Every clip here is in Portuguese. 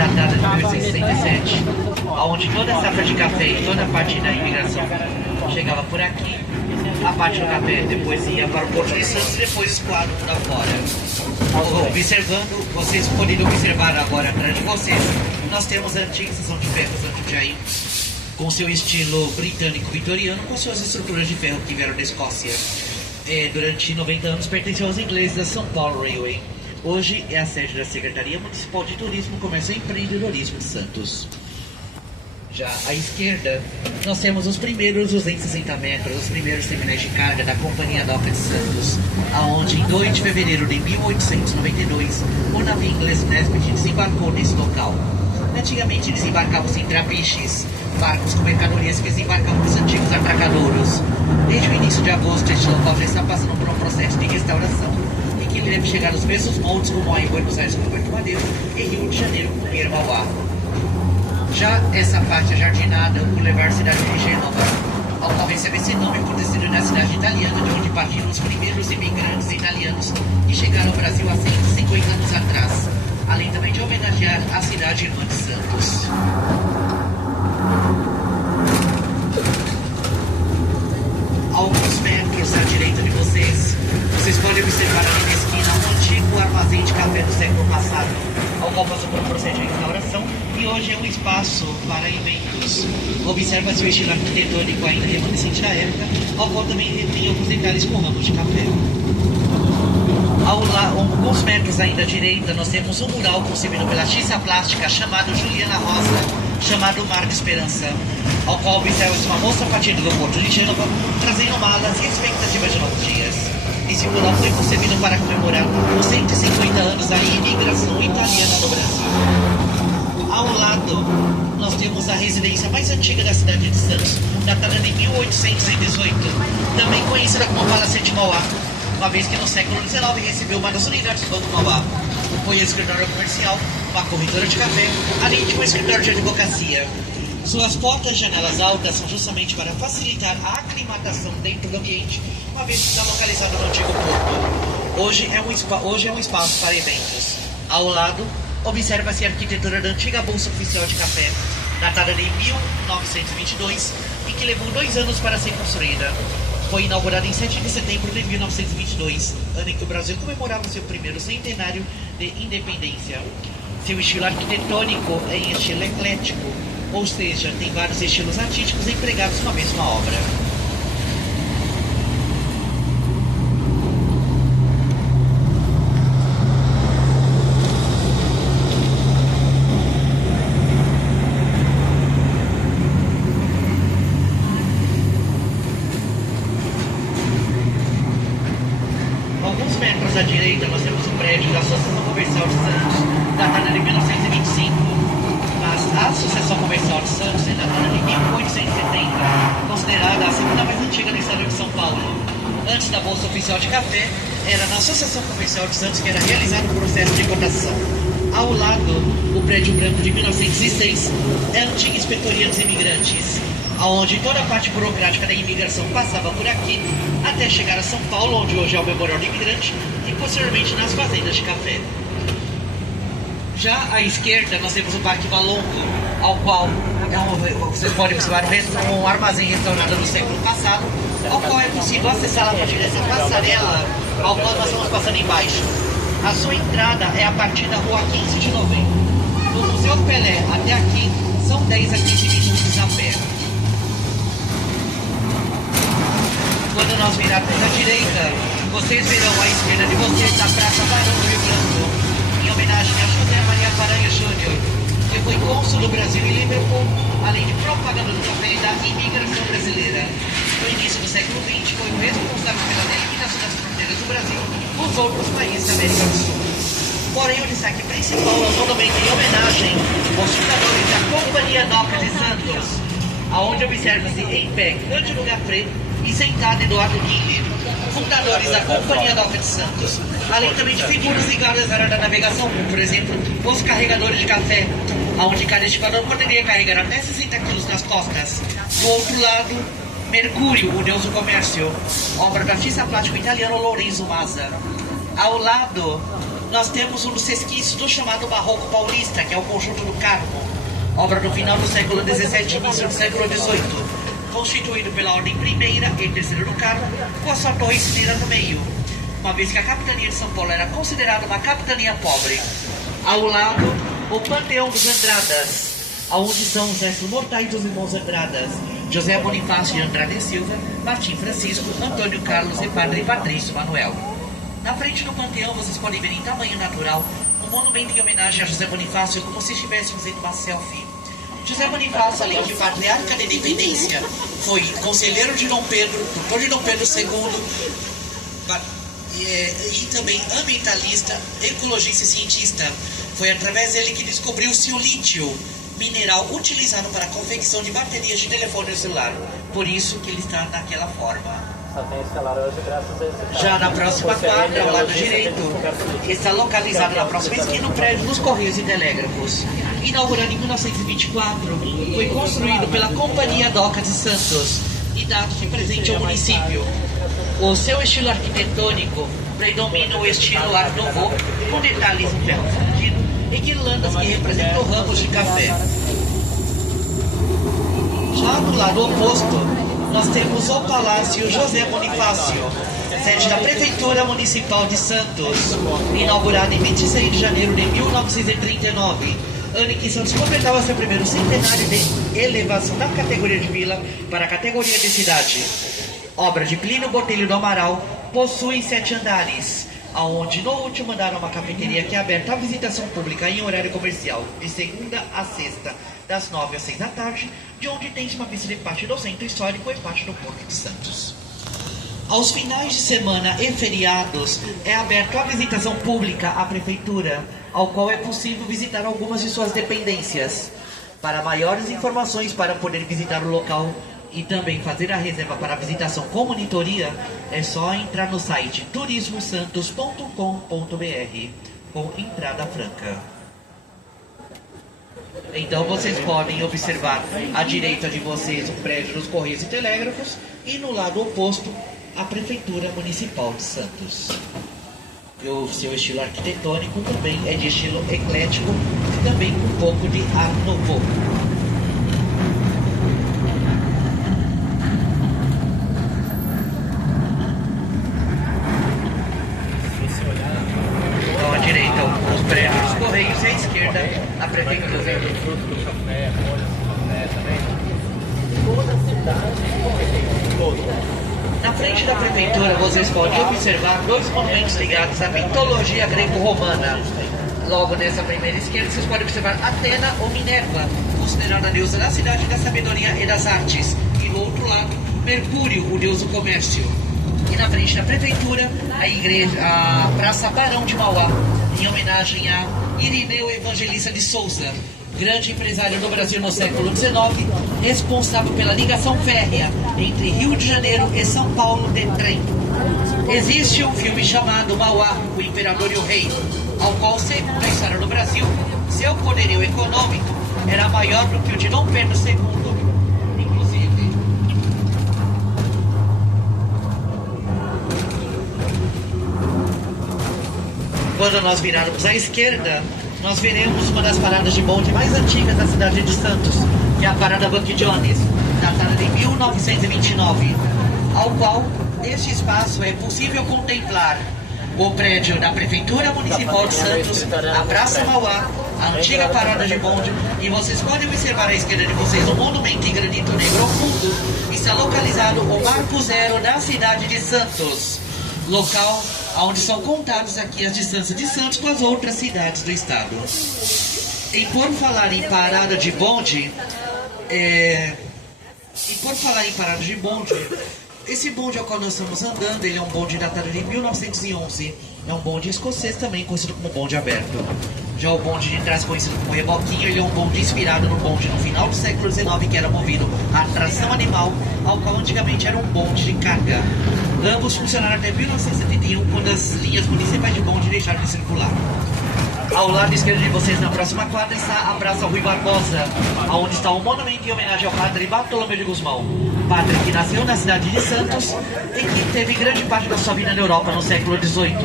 datada de 1867, onde toda a safra de café e toda a parte da imigração chegava por aqui. A parte do café depois ia para o Porto de Santos e depois escoado mundo afora. Observando, vocês podem observar agora atrás de vocês, nós temos a antiga estação de ferro Jundiaí, com seu estilo britânico vitoriano, com suas estruturas de ferro que vieram da Escócia. Durante 90 anos pertenceu aos ingleses da São Paulo Railway. Hoje é a sede da Secretaria Municipal de Turismo, Comércio e Empreendedorismo de Santos. Já à esquerda, nós temos os primeiros 260 metros, os primeiros terminais de carga da Companhia Doca de Santos, aonde em 2 de fevereiro de 1892, o navio inglês Nesbitt desembarcou nesse local. Antigamente desembarcavam-se em trapiches, barcos com mercadorias que desembarcavam nos antigos atracadouros. Desde o início de agosto, este local já está passando por um processo de restauração, em que ele deve chegar aos mesmos moldes como há em Buenos Aires com Porto Madeiro e Rio de Janeiro com Pinheiro Mauá. Já essa parte ajardinada, o Boulevard Cidade de Gênova, ao qual recebe esse nome por ter sido na cidade italiana, de onde partiram os primeiros imigrantes italianos que chegaram ao Brasil há 150 anos atrás, além também de homenagear a cidade irmã de Santos. Alguns metros à direita de vocês, vocês podem observar ali na esquina um antigo armazém de café do século passado, ao qual passou por um processo de restauração e hoje é um espaço para eventos. Observa-se o estilo arquitetônico ainda remanescente da época, ao qual também tem alguns detalhes com ramos de café. Alguns metros ainda à direita, nós temos um mural concebido pela artista plástica chamado Juliana Rosa, chamado Mar de Esperança, ao qual observa-se uma moça partindo do Porto de Gênova, trazendo malas e expectativas de novos dias. Esse mural foi concebido para comemorar os 150 anos da imigração italiana no Brasil. Ao lado, nós temos a residência mais antiga da cidade de Santos, datada de 1818, também conhecida como Palacete Mauá, uma vez que no século XIX recebeu uma das unidades do Banco Mauá. Foi um escritório comercial, uma corretora de café, além de um escritório de advocacia. Suas portas e janelas altas são justamente para facilitar a aclimatação dentro do ambiente, uma vez que está localizado no antigo porto. Hoje é um espaço para eventos. Ao lado, observa-se a arquitetura da antiga Bolsa Oficial de Café, datada de 1922 e que levou 2 anos para ser construída. Foi inaugurada em 7 de setembro de 1922, ano em que o Brasil comemorava seu primeiro centenário de independência. Seu estilo arquitetônico é em estilo eclético, ou seja, tem vários estilos artísticos empregados na mesma obra. Alguns metros à direita nós temos o prédio da Associação Comercial de Santos, datada de 1925, mas a Associação Comercial de Santos é datada de 1870, considerada a segunda mais antiga do estado de São Paulo. Antes da Bolsa Oficial de Café, era na Associação Comercial de Santos que era realizado o processo de cotação. Ao lado, o prédio branco de 1906 é a antiga Inspetoria dos Imigrantes, onde toda a parte burocrática da imigração passava por aqui, até chegar a São Paulo, onde hoje é o Memorial do Imigrante, e posteriormente nas fazendas de café. Já à esquerda, nós temos o Parque Valongo, ao qual vocês podem observar um armazém restaurado no século passado, ao qual é possível acessar a partir dessa passarela, ao qual nós estamos passando embaixo. A sua entrada é a partir da rua 15 de novembro. Do Museu Pelé até aqui, são 10 a 15 minutos a pé. Quando nós virarmos à direita, vocês verão à esquerda de vocês a Praça Barão do Rio Branco, em homenagem a José Maria Paranha Júnior, que foi cônsul do Brasil em Liverpool, além de propagador do café e da imigração brasileira. No início do século XX, foi o responsável pela delimitação das fronteiras do Brasil com os outros países da América do Sul. Porém, o destaque principal é o monumento em homenagem aos fundadores da Companhia Doca de Santos, aonde observa-se em pé Cândido Gaffré e sentado Eduardo Guinle, fundadores da Companhia Doca de Santos, além também de figuras ligadas à área da navegação, como por exemplo os carregadores de café, onde cada estivador poderia carregar até 60 quilos nas costas. Do outro lado, Mercúrio, o deus do comércio, obra do artista plástico italiano Lorenzo Mazza. Ao lado, nós temos um dos resquícios do chamado Barroco Paulista, que é o Conjunto do Carmo, obra do final do século XVII e início do século XVIII, constituído pela Ordem Primeira e Terceira do Carmo, com a sua torre cineira no meio, uma vez que a capitania de São Paulo era considerada uma capitania pobre. Ao lado, o Panteão dos Andradas, onde são os restos mortais dos irmãos Andradas, José Bonifácio de Andrade e Silva, Martim Francisco, Antônio Carlos e Padre Patrício Manuel. Na frente do panteão vocês podem ver em tamanho natural um monumento em homenagem a José Bonifácio, como se estivesse fazendo uma selfie. José Bonifácio, além de patriarca da independência, foi conselheiro de Dom Pedro, tutor de Dom Pedro II, e também ambientalista, ecologista e cientista. Foi através dele que descobriu-se o lítio, mineral utilizado para a confecção de baterias de telefone celular. Por isso que ele está daquela forma. Só tem escalar hoje graças a esse. Já na próxima quadra, ao lado direito, está localizado na próxima esquina o prédio dos Correios e Telégrafos. Inaugurado em 1924, foi construído pela Companhia Doca de Santos e dado de presente ao município. O seu estilo arquitetônico predomina o estilo Art Nouveau, com detalhes em ferro fundido e guirlandas que representam ramos de café. Já do lado oposto, nós temos o Palácio José Bonifácio, sede da Prefeitura Municipal de Santos, inaugurado em 26 de janeiro de 1939, ano em que Santos completava seu primeiro centenário de elevação da categoria de vila para a categoria de cidade. Obra de Plínio Botelho do Amaral, possui 7 andares, onde no último andar há uma cafeteria que é aberta à visitação pública em horário comercial, de segunda a sexta, das 9 às 6 da tarde, de onde tem uma vista de parte do centro histórico e parte do Porto de Santos. Aos finais de semana e feriados, é aberto à visitação pública à prefeitura, ao qual é possível visitar algumas de suas dependências. Para maiores informações para poder visitar o local e também fazer a reserva para a visitação com monitoria, é só entrar no site turismosantos.com.br com entrada franca. Então vocês podem observar à direita de vocês o prédio dos Correios e Telégrafos e no lado oposto a Prefeitura Municipal de Santos. E o seu estilo arquitetônico também é de estilo eclético e também com um pouco de Art Nouveau. Então à direita os prédios dos Correios e à esquerda a Prefeitura. Na frente da prefeitura vocês podem observar 2 monumentos ligados à mitologia greco-romana. Logo nessa primeira esquerda vocês podem observar Atena ou Minerva, considerada a deusa da cidade, da sabedoria e das artes. E do outro lado, Mercúrio, o deus do comércio. E na frente da prefeitura, a igreja, a Praça Barão de Mauá, em homenagem a Irineu Evangelista de Souza, grande empresário do Brasil no século XIX, responsável pela ligação férrea entre Rio de Janeiro e São Paulo de trem. Existe um filme chamado Mauá, o Imperador e o Rei, ao qual, segundo a história do Brasil, seu poderio econômico era maior do que o de Dom Pedro II, inclusive. Quando nós virarmos à esquerda, nós veremos uma das paradas de bonde mais antigas da cidade de Santos, que é a Parada Buck Jones, datada de 1929, ao qual, neste espaço, é possível contemplar o prédio da Prefeitura Municipal de Santos, a Praça Mauá, a antiga parada de bonde, e vocês podem observar à esquerda de vocês um monumento em granito negro ao fundo. Está localizado o Marco Zero da cidade de Santos, local onde são contadas aqui as distâncias de Santos com as outras cidades do estado. E por falar em parada de bonde, esse bonde ao qual nós estamos andando, ele é um bonde datado de 1911. É um bonde escocês também, conhecido como bonde aberto. Já o bonde de trás, conhecido como reboquinho, ele é um bonde inspirado no bonde no final do século XIX, que era movido a tração animal, ao qual antigamente era um bonde de carga. Ambos funcionaram até 1971, quando as linhas municipais de bonde deixaram de circular. Ao lado esquerdo de vocês, na próxima quadra, está a Praça Rui Barbosa, onde está um monumento em homenagem ao padre Bartolomeu de Gusmão, padre que nasceu na cidade de Santos e que teve grande parte da sua vida na Europa no século XVIII.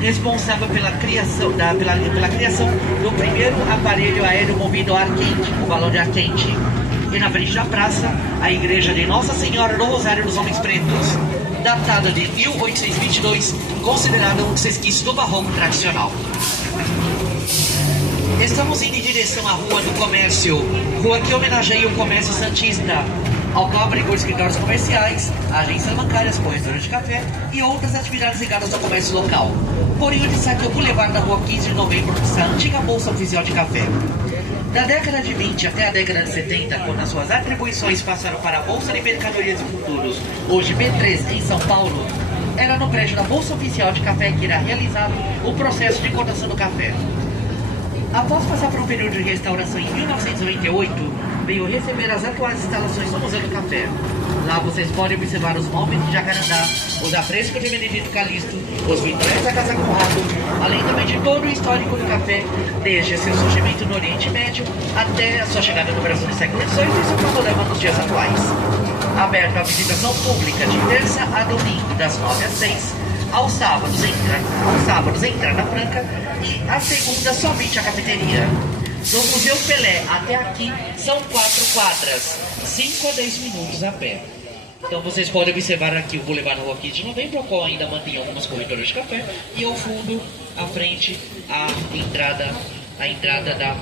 responsável pela criação do primeiro aparelho aéreo movido a ar quente, o balão de ar quente. E na frente da praça, a igreja de Nossa Senhora do Rosário dos Homens Pretos, datada de 1822, considerada um dos resquícios do barroco tradicional. Estamos indo em direção à Rua do Comércio, rua que homenageia o comércio santista, ao qual abrigou escritórios comerciais, agências bancárias, corretoras de café e outras atividades ligadas ao comércio local. Porém, o destaque é o Boulevard da Rua 15 de Novembro, a antiga Bolsa Oficial de Café. Da década de 20 até a década de 70, quando as suas atribuições passaram para a Bolsa de Mercadorias e Futuros, hoje B3, em São Paulo, era no prédio da Bolsa Oficial de Café que era realizado o processo de cotação do café. Após passar por um período de restauração em 1998, veio receber as atuais instalações do Museu do Café. Lá vocês podem observar os móveis de jacarandá, os afrescos de Benedito Calixto, os vitrais da Casa Conrado, além também de todo o histórico do café, desde seu surgimento no Oriente Médio até a sua chegada no Brasil no século XVIII e seu panorama nos dias atuais. Aberto à visitação pública de terça a domingo, das 9 às 6, aos sábados entrada franca e às segundas somente a cafeteria. Do Museu Pelé até aqui são 4 quadras, 5 a 10 minutos a pé. Então vocês podem observar aqui o Boulevard Rua 15 de Novembro, a qual ainda mantém algumas corretoras de café, e ao fundo, à frente, a entrada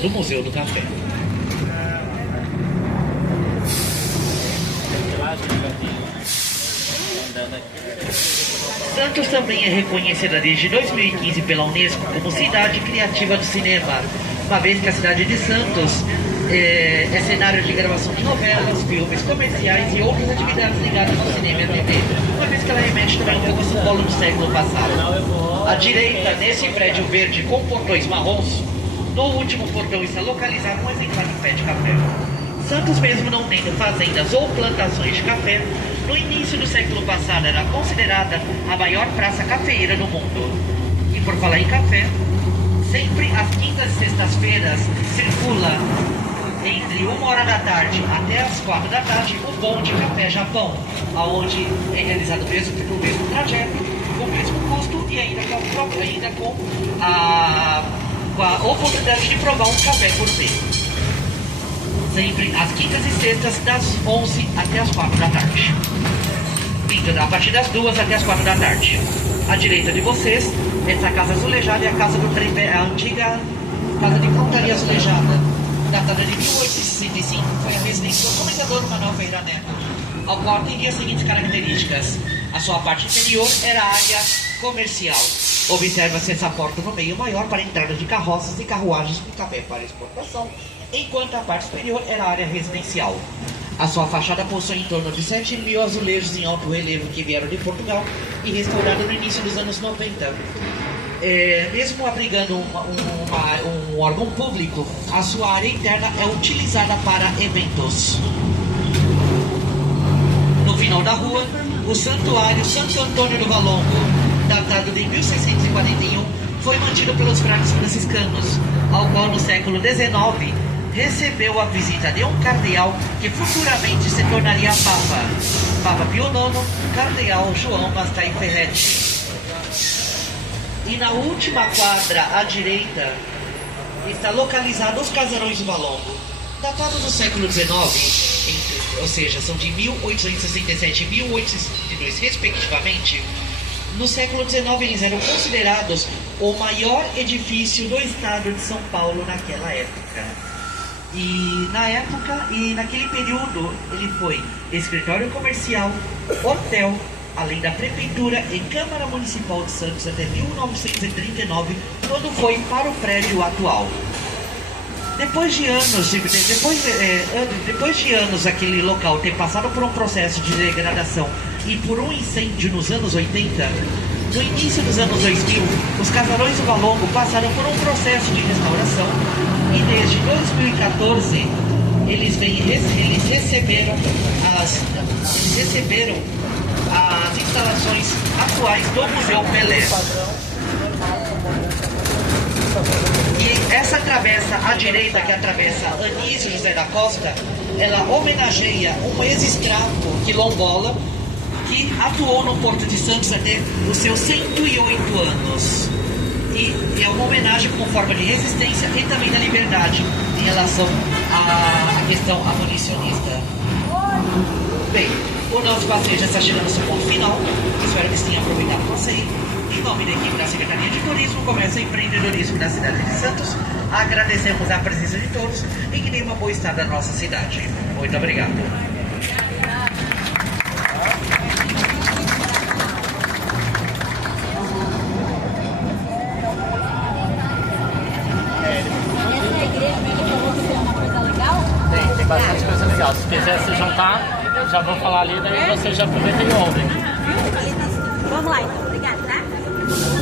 do Museu do Café. Santos também é reconhecida desde 2015 pela Unesco como cidade criativa do cinema, uma vez que a cidade de Santos é cenário de gravação de novelas, filmes comerciais e outras atividades ligadas ao cinema e à TV, uma vez que ela remete também um pouco ao São Paulo do século passado. À direita, nesse prédio verde com portões marrons, no último portão está localizado um exemplar de pé de café. Santos, mesmo não tendo fazendas ou plantações de café, no início do século passado era considerada a maior praça cafeeira do mundo. E por falar em café, sempre às quintas e sextas-feiras circula entre 1h da tarde até as 4 da tarde o bonde Café Japão, onde é realizado o mesmo trajeto, com o mesmo custo e ainda com a oportunidade de provar um café por vez. Sempre às quintas e sextas, das 11 até as 4 da tarde. A partir das 2 até as 4 da tarde. À direita de vocês, essa casa azulejada é a casa do trem, a antiga casa de pontaria azulejada, datada de 1865, foi a residência do comendador Manuel Ferreira Neto, ao qual teria as seguintes características. A sua parte inferior era a área comercial. Observa-se essa porta no meio maior para a entrada de carroças e carruagens com café para exportação, enquanto a parte superior era a área residencial. A sua fachada possui em torno de 7.000 azulejos em alto relevo que vieram de Portugal e restaurado no início dos anos 90. Mesmo abrigando um órgão público, a sua área interna é utilizada para eventos. No final da rua, o Santuário Santo Antônio do Valongo, datado de 1641, foi mantido pelos frades franciscanos, ao qual no século XIX recebeu a visita de um cardeal que futuramente se tornaria Papa Pio IX, Cardeal João Mastai Ferretti. E na última quadra à direita está localizado os Casarões do Valongo, datados do século XIX, ou seja, são de 1867 e 1862 respectivamente. No século XIX eles eram considerados o maior edifício do estado de São Paulo naquela época. E naquele período ele foi escritório comercial, hotel, além da prefeitura e Câmara Municipal de Santos até 1939, quando foi para o prédio atual. Depois de anos aquele local ter passado por um processo de degradação e por um incêndio nos anos 80, no início dos anos 2000, os Casarões do Valongo passaram por um processo de restauração e desde 2014 eles receberam as instalações atuais do Museu Pelé. E essa travessa à direita, que é a travessa Anísio José da Costa, ela homenageia um ex-escravo quilombola que atuou no Porto de Santos até os seus 108 anos. E é uma homenagem como forma de resistência e também da liberdade em relação à questão abolicionista. Bem, o nosso passeio já está chegando ao seu ponto final. Espero que vocês tenham aproveitado o passeio. Em nome da equipe da Secretaria de Turismo, Comércio e Empreendedorismo da cidade de Santos, agradecemos a presença de todos e que tenham uma boa estada na nossa cidade. Muito obrigado. Essa igreja que ele falou que tem uma coisa legal? Tem bastante coisa legal. Se quiser se juntar, já vou falar ali, daí você já aproveita e ouve. Vamos lá então, obrigada, tá?